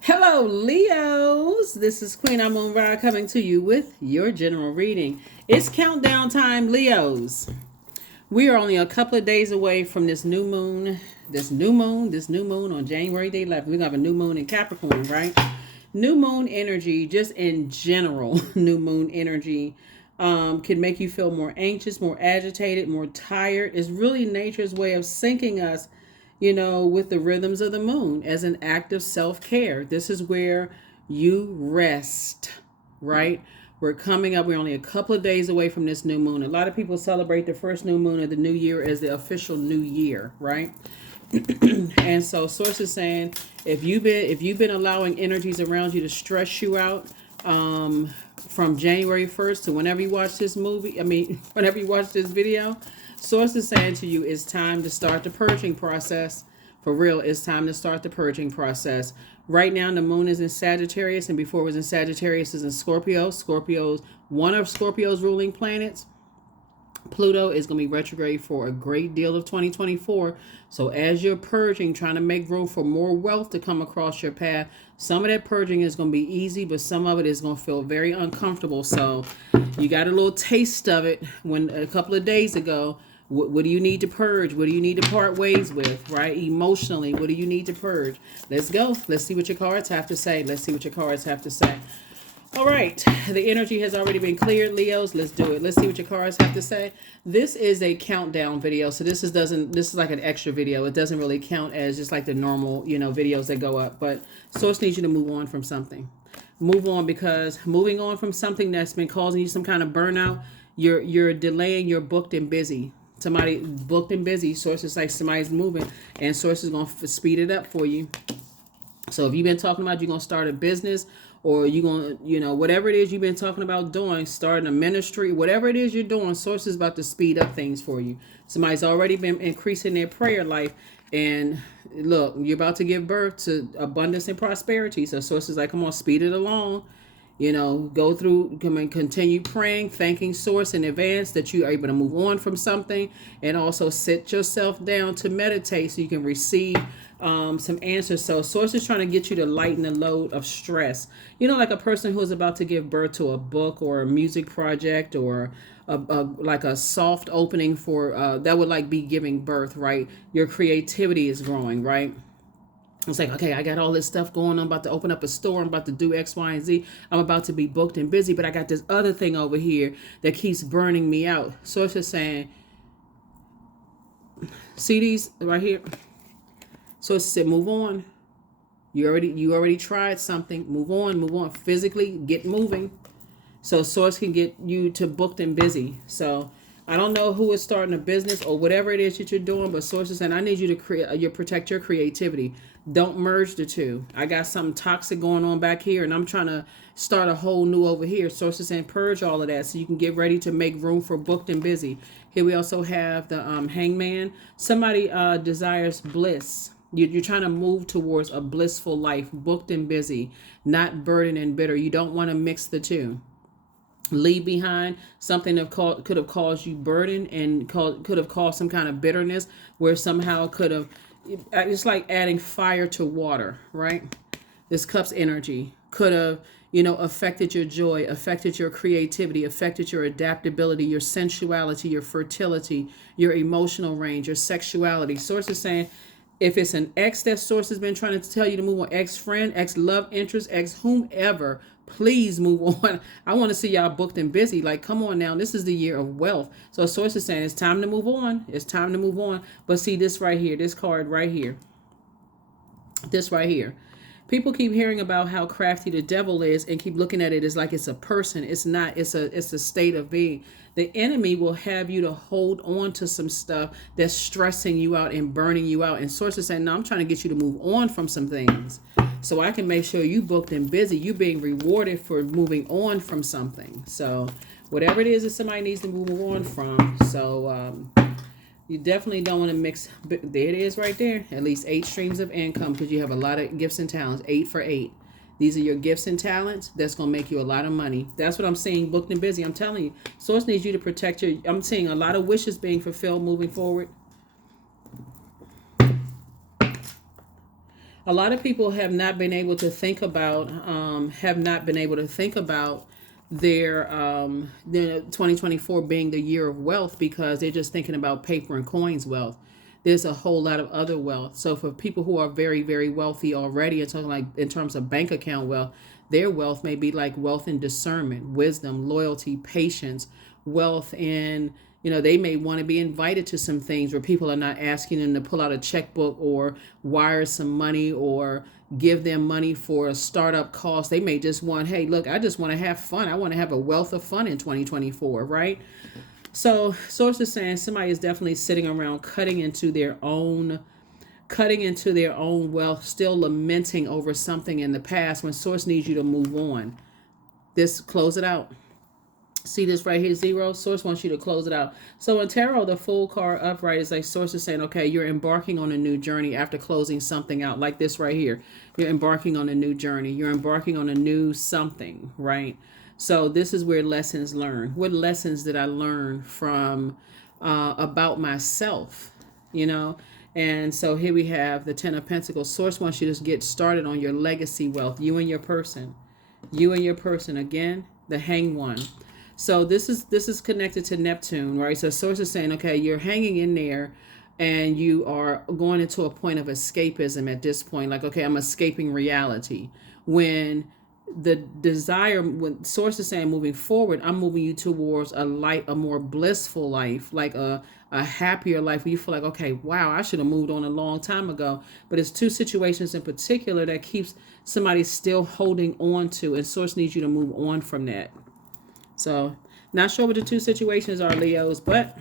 Hello, Leos. This is Queen Amun Ra coming to you with your general reading. It's countdown time, Leos. We are only a couple of days away from this new moon. This new moon on January the 11th. We're going to have a new moon in Capricorn, right? New moon energy, just in general, new moon energy can make you feel more anxious, more agitated, more tired. It's really nature's way of syncing us, with the rhythms of the moon as an act of self care. This is where you rest, right? We're only a couple of days away from this new moon. A lot of people celebrate the first new moon of the new year as the official new year, right? And so source is saying if you've been allowing energies around you to stress you out, from January 1st to whenever you watch this movie, whenever you watch this video, source is saying to you it's time to start the purging process. For real, it's time to start the purging process. Right now the moon is in Sagittarius, and before it was in Sagittarius is in Scorpio. One of Scorpio's ruling planets, Pluto, is going to be retrograde for a great deal of 2024. So as you're purging, trying to make room for more wealth to come across your path, some of that purging is going to be easy, but some of it is going to feel very uncomfortable. So you got a little taste of it when a couple of days ago. What do you need to purge? What do you need to part ways with, right? Emotionally, what do you need to purge? Let's go. Let's see what your cards have to say. All right, the energy has already been cleared, Leos. Let's do it. Let's see what your cards have to say. This is a countdown video, so this is like an extra video. It doesn't really count as just like the normal, videos that go up. But source needs you to move on from something. Move on, because moving on from something that's been causing you some kind of burnout, you're delaying. You're booked and busy. Somebody booked and busy. Source is like somebody's moving, and source is gonna speed it up for you. So if you've been talking about you're going to start a business, or you're going to, whatever it is you've been talking about doing, starting a ministry, whatever it is you're doing, source is about to speed up things for you. Somebody's already been increasing their prayer life. And look, you're about to give birth to abundance and prosperity. So source is like, come on, speed it along. Go through, come and continue praying, thanking source in advance that you are able to move on from something, and also sit yourself down to meditate so you can receive some answers. So source is trying to get you to lighten the load of stress. Like a person who is about to give birth to a book or a music project, or like a soft opening for that would like be giving birth, right? Your creativity is growing, right? It's like, okay, I got all this stuff going on. I'm about to open up a store. I'm about to do X, Y, and Z. I'm about to be booked and busy, but I got this other thing over here that keeps burning me out. So it's just saying, see these right here? So it said, move on. You already tried something. Move on. Physically, get moving. So source can get you to booked and busy. So I don't know who is starting a business or whatever it is that you're doing, but source is saying, I need you to protect your creativity. Don't merge the two. I got something toxic going on back here, and I'm trying to start a whole new over here. Source is saying, purge all of that so you can get ready to make room for booked and busy. Here we also have the hangman. Somebody desires bliss. You're trying to move towards a blissful life, booked and busy, not burdened and bitter. You don't want to mix the two. Leave behind something that could have caused you burden, and could have caused some kind of bitterness, where somehow could have, it's like adding fire to water, right? This cup's energy could have, affected your joy, affected your creativity, affected your adaptability, your sensuality, your fertility, your emotional range, your sexuality. Source is saying, if it's an ex that source has been trying to tell you to move on, ex-friend, ex-love interest, ex-whomever, please move on. I want to see y'all booked and busy. Like, come on now. This is the year of wealth. So source is saying it's time to move on. It's time to move on. But see this right here, this card right here. This right here. People keep hearing about how crafty the devil is and keep looking at it as like it's a person. It's not. It's a state of being. The enemy will have you to hold on to some stuff that's stressing you out and burning you out. And source is saying, no, I'm trying to get you to move on from some things, so I can make sure you booked and busy. You being rewarded for moving on from something. So whatever it is that somebody needs to move on from. So you definitely don't want to mix. There it is right there. At least 8 streams of income, because you have a lot of gifts and talents. 8 for 8. These are your gifts and talents. That's going to make you a lot of money. That's what I'm seeing, booked and busy. I'm telling you. Source needs you to protect your... I'm seeing a lot of wishes being fulfilled moving forward. A lot of people have not been able to think about their 2024 being the year of wealth, because they're just thinking about paper and coins wealth. There's a whole lot of other wealth. So for people who are very, very wealthy already, and talking like in terms of bank account wealth, their wealth may be like wealth in discernment, wisdom, loyalty, patience, wealth in, they may want to be invited to some things where people are not asking them to pull out a checkbook or wire some money or give them money for a startup cost. They may just want, hey, look, I just want to have fun. I want to have a wealth of fun in 2024, right? So source is saying somebody is definitely sitting around cutting into their own wealth, still lamenting over something in the past when source needs you to move on. This, close it out. See this right here, 0? Source wants you to close it out. So in tarot, the Fool card upright is like source is saying, okay, you're embarking on a new journey after closing something out, like this right here. You're embarking on a new journey. You're embarking on a new something, right? So this is where lessons learned. What lessons did I learn from about myself, And so here we have the 10 of Pentacles. Source wants you to get started on your legacy wealth, you and your person. You and your person. Again, the Hanged One. So this is connected to Neptune, right? So source is saying, okay, you're hanging in there and you are going into a point of escapism at this point. Like, okay, I'm escaping reality. When the desire, when source is saying moving forward, I'm moving you towards a more blissful life, like a happier life where you feel like, okay, wow, I should have moved on a long time ago. But it's two situations in particular that keeps somebody still holding on to, and source needs you to move on from that. So not sure what the two situations are, Leos, but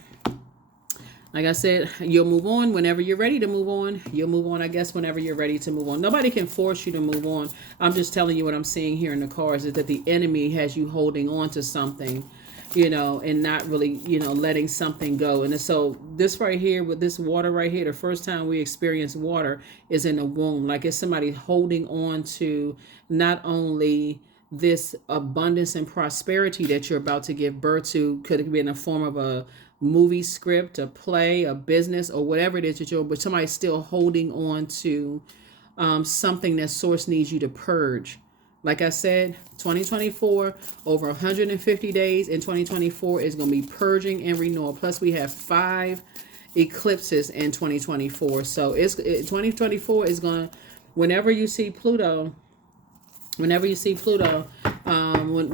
like I said, you'll move on whenever you're ready to move on. You'll move on, I guess, whenever you're ready to move on. Nobody can force you to move on. I'm just telling you what I'm seeing here in the cards is that the enemy has you holding on to something, and not really, letting something go. And so this right here with this water right here, the first time we experience water is in the womb. Like it's somebody holding on to not only this abundance and prosperity that you're about to give birth to. Could be in the form of a movie script, a play, a business, or whatever it is that but somebody's still holding on to something that source needs you to purge. Like I said, 2024, over 150 days in 2024 is going to be purging and renewal. Plus we have 5 eclipses in 2024. So 2024 is going to, whenever you see Pluto, when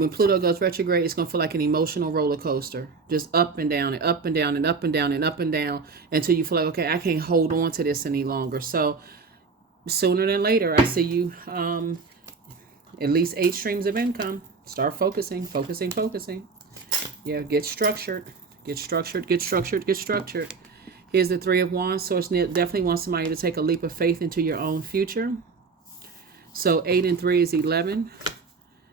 Pluto goes retrograde, it's going to feel like an emotional roller coaster. Just up and down and up and down and up and down and up and down until you feel like, okay, I can't hold on to this any longer. So sooner than later, I see you at least 8 streams of income. Start focusing. Yeah, get structured. Here's the 3 of Wands. Source definitely wants somebody to take a leap of faith into your own future. So 8 and 3 is 11.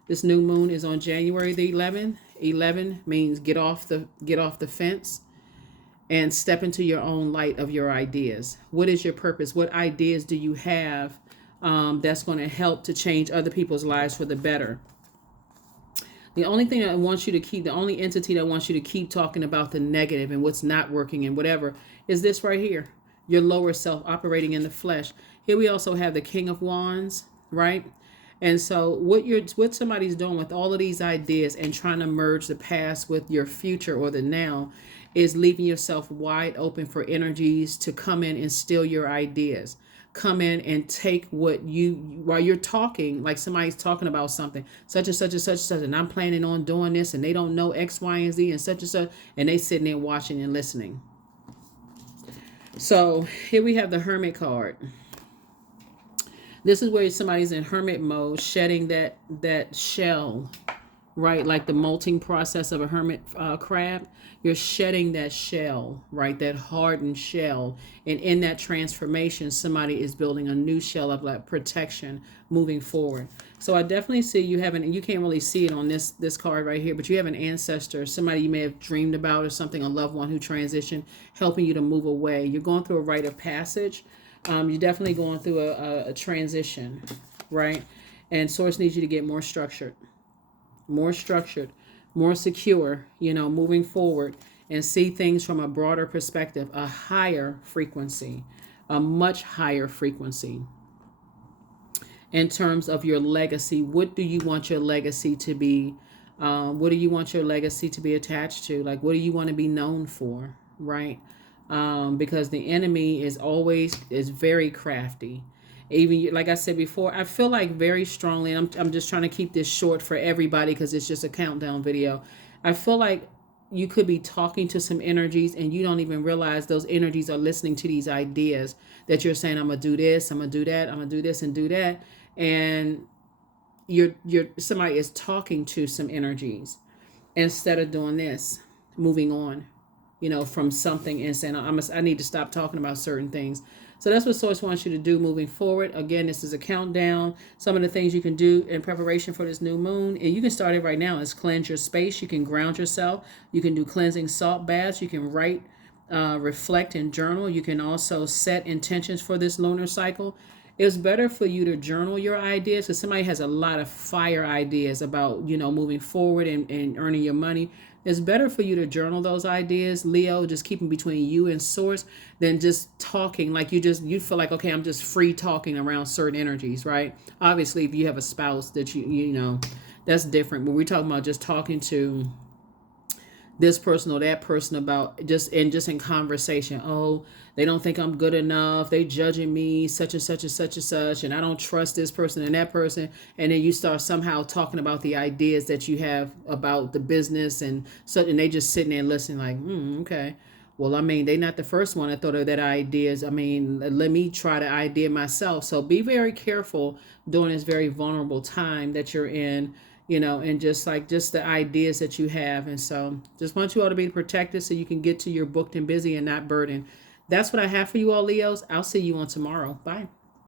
This new moon is on January the 11th. 11 means get off the fence and step into your own light of your ideas. What is your purpose? What ideas do you have that's going to help to change other people's lives for the better? The only thing I want you to keep, the only entity that wants you to keep talking about the negative and what's not working and whatever is this right here. Your lower self operating in the flesh. Here we also have the King of Wands, right? And so what somebody's doing with all of these ideas and trying to merge the past with your future or the now is leaving yourself wide open for energies to come in and steal your ideas. Come in and take what while you're talking, like somebody's talking about something, such and such and such and such, and I'm planning on doing this, and they don't know X, Y, and Z, and such, and they sitting there watching and listening. So here we have the Hermit card. This is where somebody's in hermit mode, shedding that shell, right? Like the molting process of a hermit crab. You're shedding that shell, right? That hardened shell. And in that transformation, somebody is building a new shell of like protection moving forward. So I definitely see you having, you can't really see it on this card right here, but you have an ancestor, somebody you may have dreamed about or something, a loved one who transitioned, helping you to move away. You're going through a rite of passage. You're definitely going through a transition, right? And source needs you to get more structured, more secure, moving forward and see things from a broader perspective, a higher frequency, a much higher frequency. in terms of your legacy. What do you want your legacy to be? What do you want your legacy to be attached to? Like, what do you want to be known for? Right? Because the enemy is very crafty. Even like I said before, I feel like very strongly, and I'm just trying to keep this short for everybody because it's just a countdown video. I feel like you could be talking to some energies and you don't even realize those energies are listening to these ideas that you're saying, I'm gonna do this, I'm gonna do that, I'm gonna do this and do that. And you're somebody is talking to some energies instead of doing this, moving on, from something and saying, I need to stop talking about certain things. So that's what Source wants you to do moving forward. Again, this is a countdown. Some of the things you can do in preparation for this new moon, and you can start it right now, is cleanse your space. You can ground yourself. You can do cleansing salt baths. You can write, reflect, and journal. You can also set intentions for this lunar cycle. It's better for you to journal your ideas because somebody has a lot of fire ideas about, moving forward and earning your money. It's better for you to journal those ideas, Leo, just keep them between you and source than just talking like you feel like, okay, I'm just free talking around certain energies, right? Obviously, if you have a spouse that that's different. But we're talking about just talking to this person or that person about just in conversation. Oh, they don't think I'm good enough. They judging me, such and such and such and such, and I don't trust this person and that person. And then you start somehow talking about the ideas that you have about the business and such, and they just sitting there listening like, okay. Well, I mean, they not the first one that thought of that ideas. I mean, let me try the idea myself. So be very careful during this very vulnerable time that you're in, and just the ideas that you have. And so just want you all to be protected so you can get to your booked and busy and not burdened. That's what I have for you all, Leos. I'll see you on tomorrow. Bye.